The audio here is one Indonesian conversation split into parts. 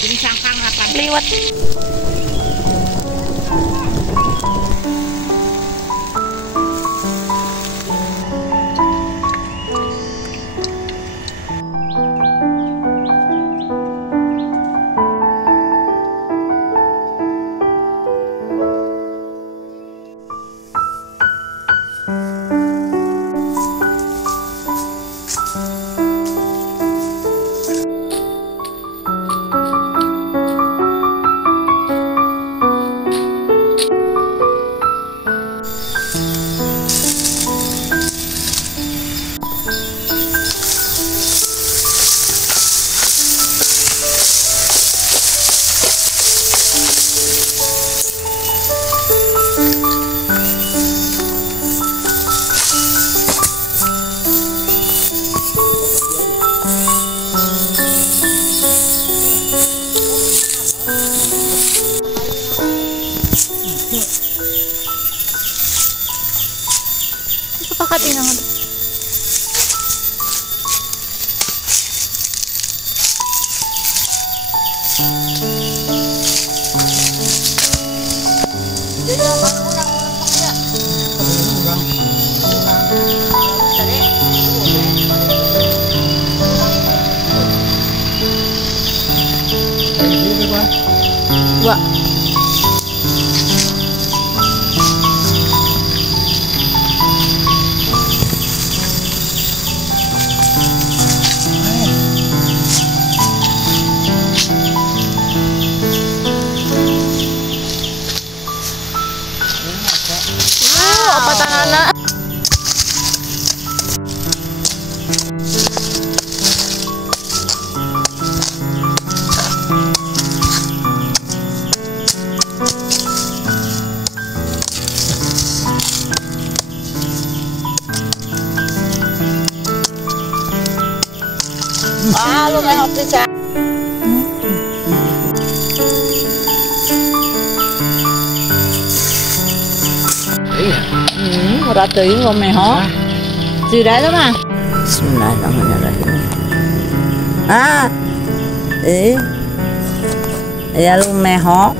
Jadi sangkang apa? Liwat. Pakat ina nga. Dua. Apa tanana? Lu nggak bisa. Ora teuing lomeho. Sudah itu mah. Bismillahirrahmanirrahim. Ya lumeho.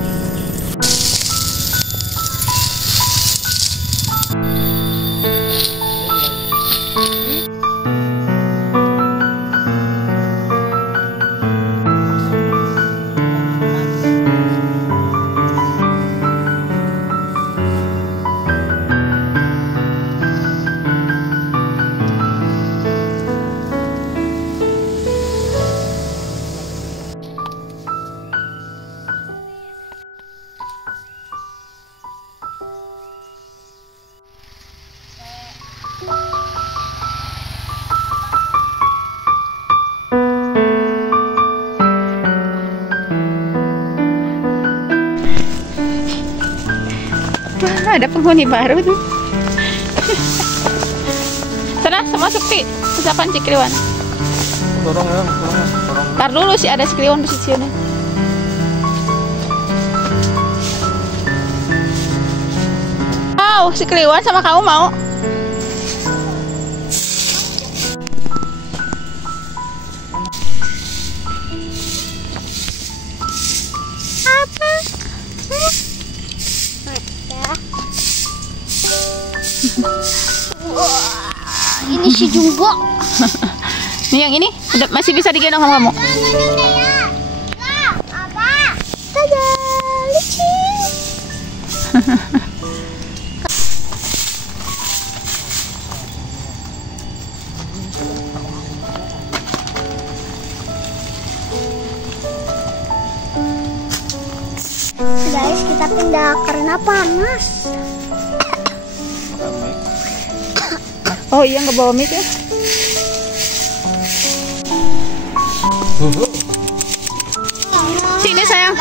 Ada penghuni baru tuh. Sana, masuk Pi. Ucapan Cikriwan. Dorong ya, Ntar dulu sih ada Cikriwan di sini. Wow, Cikriwan sama kamu mau? Apa? Ini si Jumbo. Nih yang ini masih bisa digendong sama kamu. Tada, lucu. Guys, kita pindah karena panas. Oh iya, nggak bawa mic ya? Sini sayang.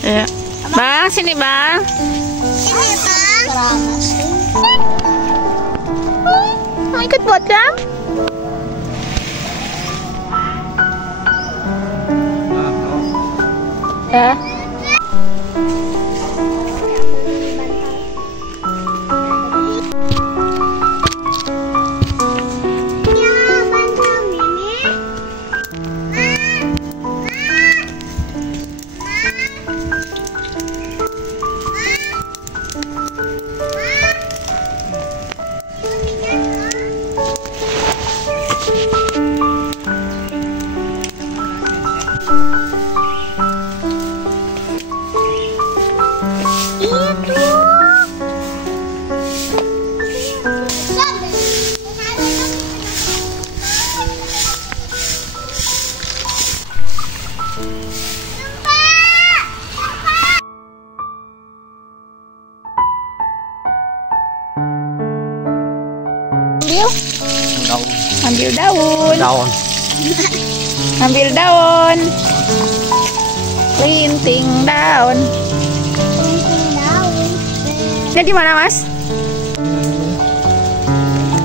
Ya. Bang, sini bang. Sini bang. Mau ikut bocah? Ya. ambil? Daun. Ambil daun. Daun. Ambil daun. Linting daun. Ini di mana, Mas?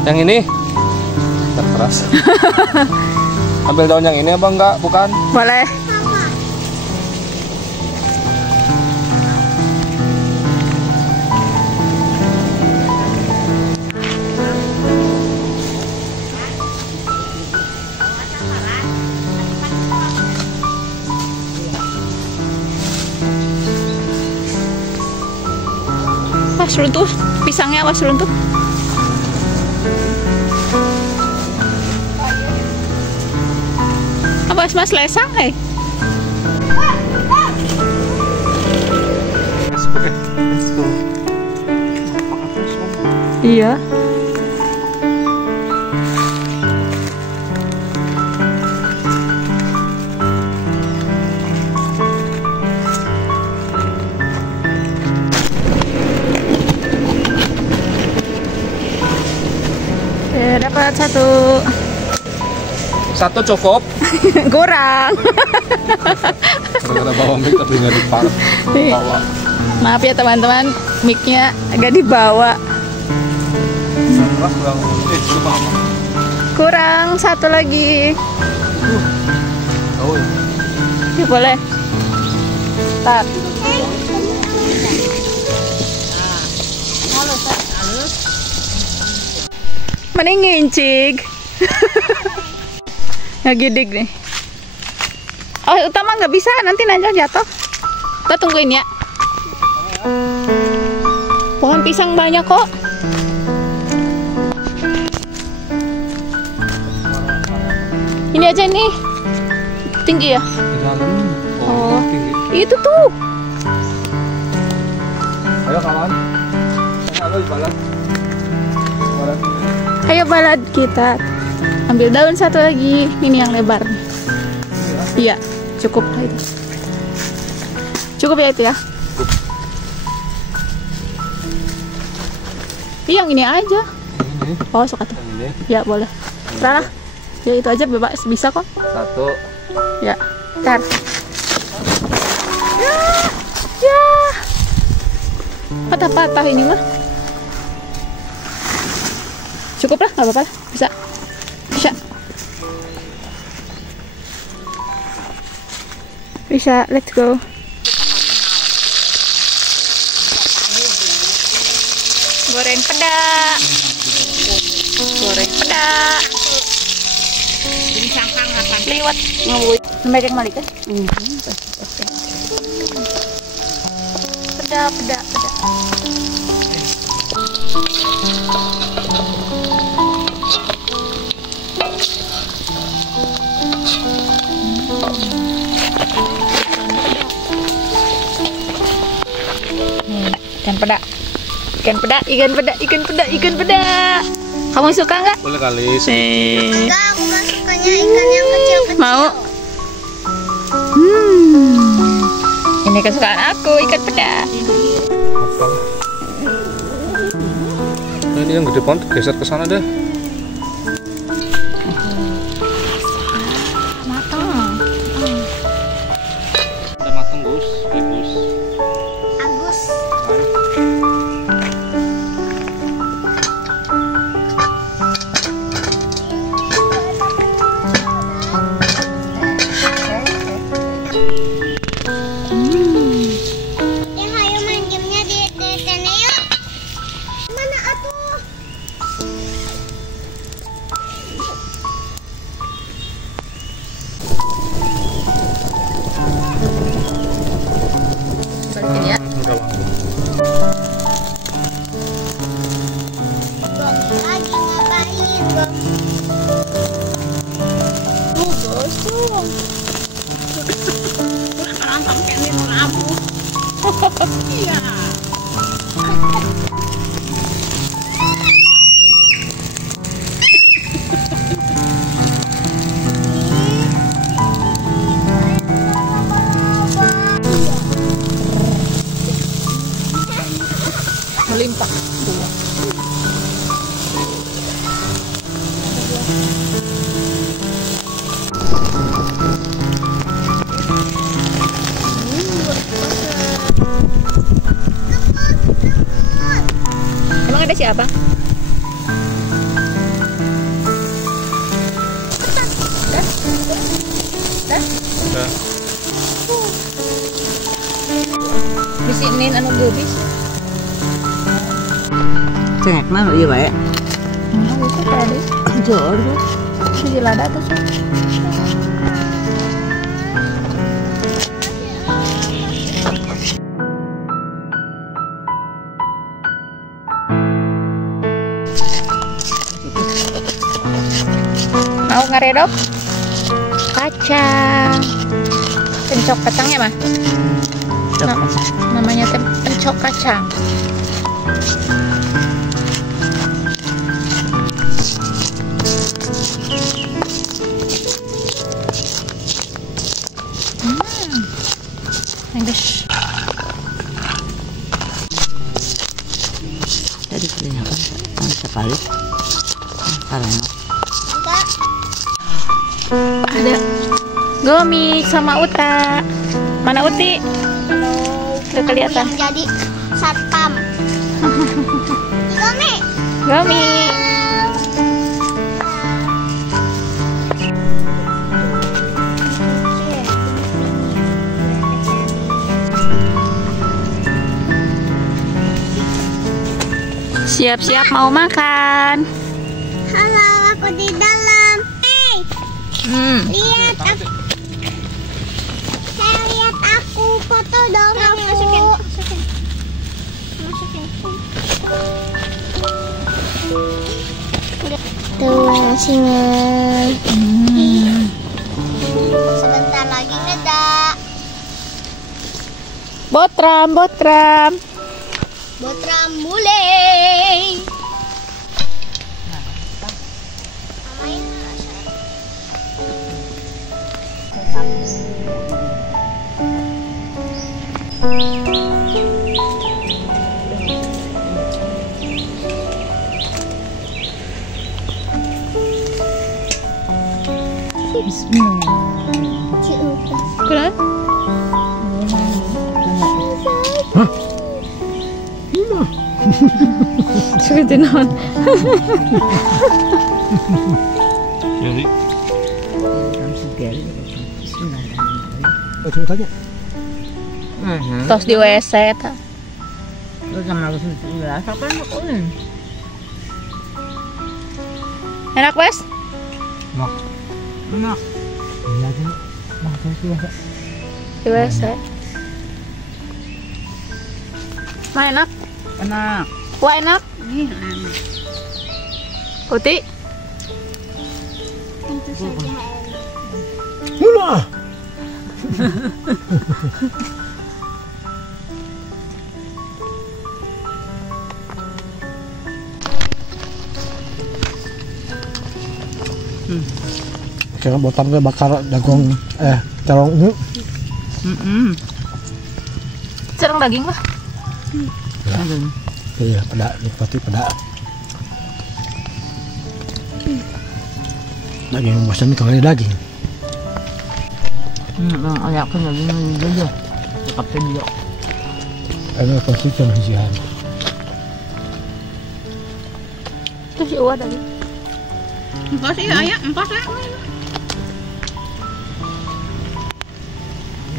Yang ini? Terkeras. Ambil daun yang ini apa enggak? Bukan? Boleh. Awas runtuh, pisangnya awas runtuh. Awas Mas lesang, Iya. Dapat satu. Satu cukup. Kurang. Karena bawa mic tapi nggak dibawa. Maaf ya teman-teman, mic-nya agak dibawa. Kurang satu lagi. Oh ya. Ya, boleh. Tar. Mending ngincig. Nggak gidik nih. Oh, utama nggak bisa, nanti Najwa jatuh. Kita tungguin ya. Pohon pisang banyak kok. Ini aja nih. Tinggi ya? Di dalam. Oh, Tinggi. itu tuh. Ayo kawan. Ayo balad. Ayo balad kita. Ambil daun satu lagi. Ini yang lebar. Iya, cukup lah itu. Cukup ya itu ya. Yang ini aja. Ini. Oh, suka tuh. Ini. Ya, boleh. Salah. Ya itu aja bebas bisa kok. Satu. Ya. Ntar. Ya. Ya. Patah-patah ini mah. Cukup lah, nggak apa-apa. Bisa. Bisa. Bisa, let's go. Goreng peda. Goreng peda. Jadi sangkang apa? Liwat ngawui. Namanya yang malik kan? Peda, peda, peda. Ikan peda, ikan peda, ikan peda, ikan peda, ikan peda. Kamu suka nggak? Boleh kali. Enggak, aku mah sukanya ikan yang kecil-kecil. Mau? Ini kesukaan aku, ikan peda. Apa? Nah, ini yang gede banget, geser ke sana deh. Matang. Udah matang, Gus. Gus. Agus. Ya, ayo main gamenya di sana yuk. Mana atuh? Balikin ya. Udah lama. Bang, lagi ngapain, Bang? Gosong. Sekarang sampai ini rabu. Iya. Melimpah. ya abang. Udah. Bisinin anu gubis. Cengek mah iya bae. Nah, bisa tadi. Jor tuh. Di lada tuh. Mau ngaredok? Kacang. Pencok kacangnya mah? Namanya pencok kacang. Guys. Tadi kelihatan sekali. Karena Ada Gomi sama Uta. Mana Uti? Udah kelihatan. Yang jadi satpam. Gomi. Gomi. Siap-siap mau makan. Halo, aku di dalam. Hey, lihat aku. Saya lihat aku foto dong. Masukin. Tuh nasinya. Sebentar lagi ngedak. Botram. Botram mulai. Kenapa? Seperti non. Jadi. coba tanya. Tos di WC ta. Lu sama lu berasa kan ini. Enak wes? Enak. Iya tuh. Di WC. Mah enak? Enak. Wah enak. Uti? Tentu saja. Mula. Kira botan bakar jagung terong itu. Serang daging lah. Iya, peda, nikmati peda. Daging bosan kalau daging. Bang, ayak kan daging juga. Kapten juga. Ada konsisten hijian. Terus si Uwa tadi. Empos ya, ayak, empos ya.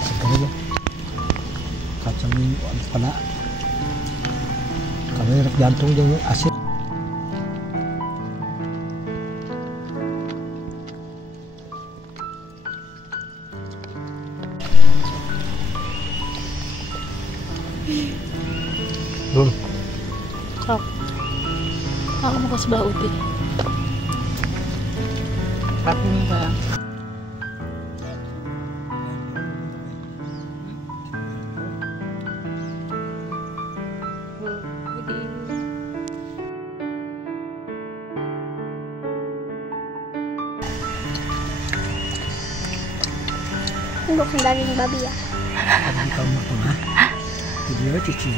Segar aja. Kacang peda. Kalau jantung jeung asin. Belum. Sok. Kalau mau ke sebelah Uti. Tapi nih sayang. Bukan daging babi ya. Kamu tengah. Video cici.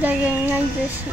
Dagingnya juicy.